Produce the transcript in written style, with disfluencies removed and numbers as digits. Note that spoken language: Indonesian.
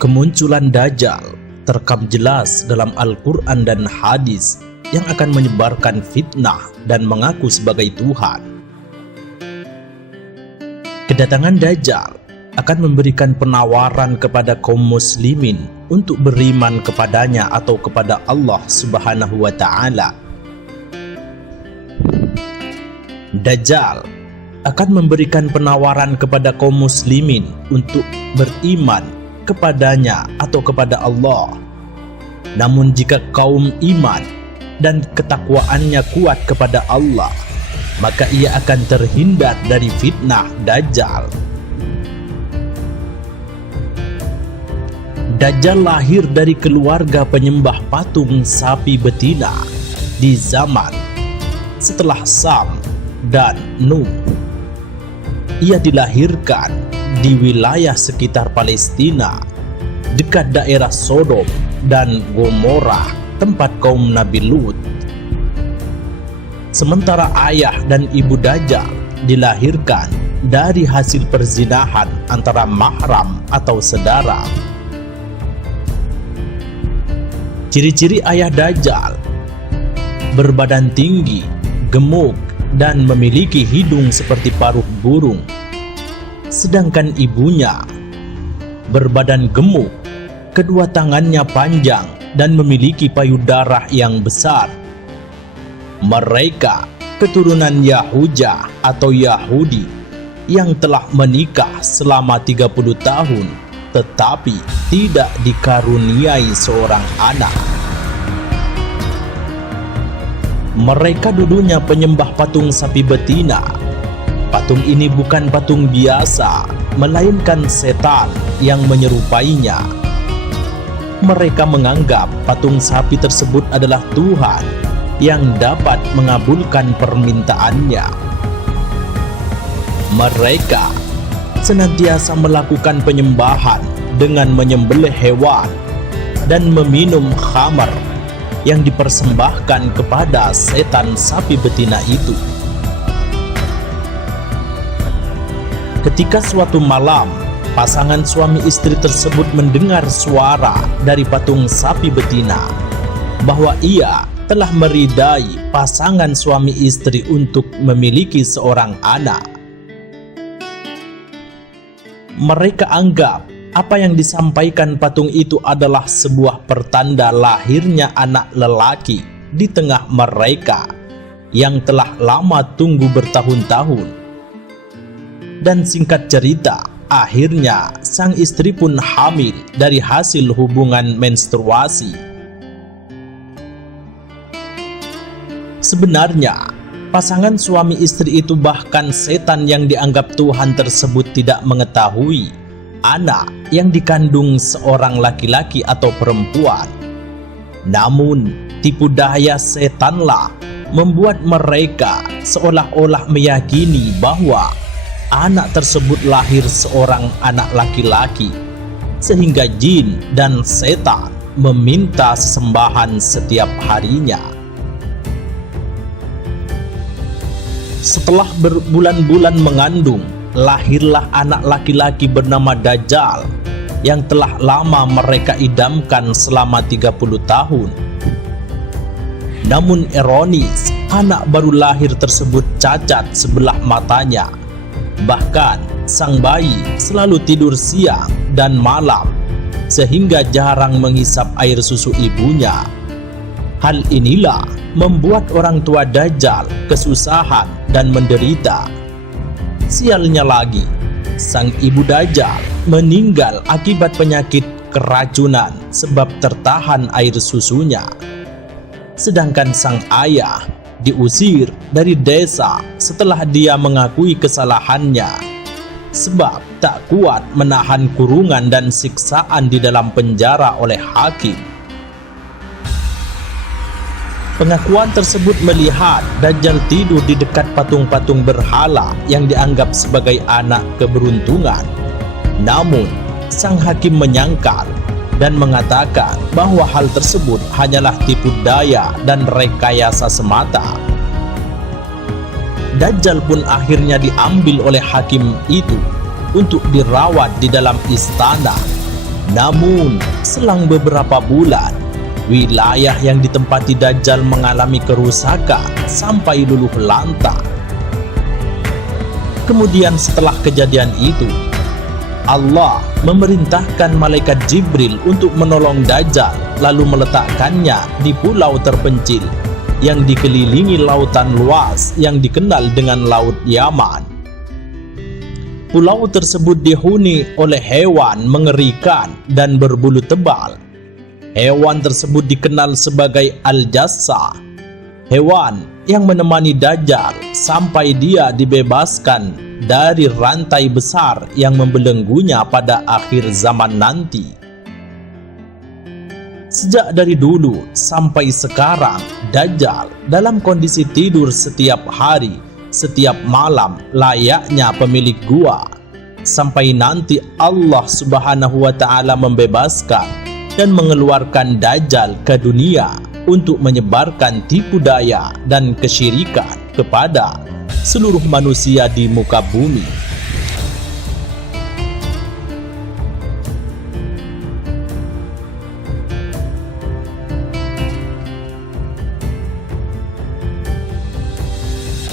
Kemunculan Dajjal terekam jelas dalam Al-Quran dan hadis yang akan menyebarkan fitnah dan mengaku sebagai Tuhan. Kedatangan Dajjal akan memberikan penawaran kepada kaum muslimin untuk beriman kepadanya atau kepada Allah Subhanahu wa Ta'ala. Dajjal akan memberikan penawaran kepada kaum muslimin untuk beriman kepadanya atau kepada Allah. Namun jika kaum iman dan ketakwaannya kuat kepada Allah, maka ia akan terhindar dari fitnah Dajjal. Dajjal lahir dari keluarga penyembah patung sapi betina di zaman setelah Sam dan Nuh. Ia dilahirkan di wilayah sekitar Palestina, dekat daerah Sodom dan Gomorrah, tempat kaum Nabi Lut. Sementara ayah dan ibu Dajjal dilahirkan dari hasil perzinahan antara mahram atau saudara. Ciri-ciri ayah Dajjal: berbadan tinggi, gemuk, dan memiliki hidung seperti paruh burung. Sedangkan ibunya berbadan gemuk, kedua tangannya panjang, dan memiliki payudara yang besar. Mereka keturunan Yahuja atau Yahudi yang telah menikah selama 30 tahun tetapi tidak dikaruniai seorang anak. Mereka dulunya penyembah patung sapi betina. Patung ini bukan patung biasa, melainkan setan yang menyerupainya. Mereka menganggap patung sapi tersebut adalah Tuhan yang dapat mengabulkan permintaannya. Mereka senantiasa melakukan penyembahan dengan menyembelih hewan dan meminum khamar yang dipersembahkan kepada setan sapi betina itu. Ketika suatu malam, pasangan suami istri tersebut mendengar suara dari patung sapi betina bahwa ia telah meridai pasangan suami istri untuk memiliki seorang anak. Mereka anggap apa yang disampaikan patung itu adalah sebuah pertanda lahirnya anak lelaki di tengah mereka yang telah lama tunggu bertahun-tahun. Dan singkat cerita, akhirnya sang istri pun hamil dari hasil hubungan menstruasi. Sebenarnya, pasangan suami istri itu bahkan setan yang dianggap Tuhan tersebut tidak mengetahui anak yang dikandung seorang laki-laki atau perempuan. Namun, tipu daya setanlah membuat mereka seolah-olah meyakini bahwa anak tersebut lahir seorang anak laki-laki, sehingga jin dan setan meminta sesembahan setiap harinya. Setelah berbulan-bulan mengandung, lahirlah anak laki-laki bernama Dajjal yang telah lama mereka idamkan selama 30 tahun. Namun ironis, anak baru lahir tersebut cacat sebelah matanya. Bahkan sang bayi selalu tidur siang dan malam sehingga jarang menghisap air susu ibunya. Hal inilah membuat orang tua Dajjal kesusahan dan menderita. Sialnya lagi, sang ibu Dajjal meninggal akibat penyakit keracunan sebab tertahan air susunya. Sedangkan sang ayah diusir dari desa setelah dia mengakui kesalahannya sebab tak kuat menahan kurungan dan siksaan di dalam penjara oleh hakim. Pengakuan tersebut melihat Dajjal tidur di dekat patung-patung berhala yang dianggap sebagai anak keberuntungan. Namun, sang hakim menyangkal dan mengatakan bahwa hal tersebut hanyalah tipu daya dan rekayasa semata. Dajjal pun akhirnya diambil oleh hakim itu untuk dirawat di dalam istana Namun, selang beberapa bulan, wilayah yang ditempati Dajjal mengalami kerusakan sampai luluh lantak. Kemudian setelah kejadian itu, Allah memerintahkan malaikat Jibril untuk menolong Dajjal, lalu meletakkannya di pulau terpencil yang dikelilingi lautan luas yang dikenal dengan Laut Yaman. Pulau tersebut dihuni oleh hewan mengerikan dan berbulu tebal. Hewan tersebut dikenal sebagai Al-Jassa, hewan yang menemani Dajjal sampai dia dibebaskan dari rantai besar yang membelenggunya pada akhir zaman nanti. Sejak dari dulu sampai sekarang, Dajjal dalam kondisi tidur setiap hari, setiap malam layaknya pemilik gua, sampai nanti Allah Subhanahu wa Ta'ala membebaskan dan mengeluarkan Dajjal ke dunia untuk menyebarkan tipu daya dan kesyirikan kepada seluruh manusia di muka bumi.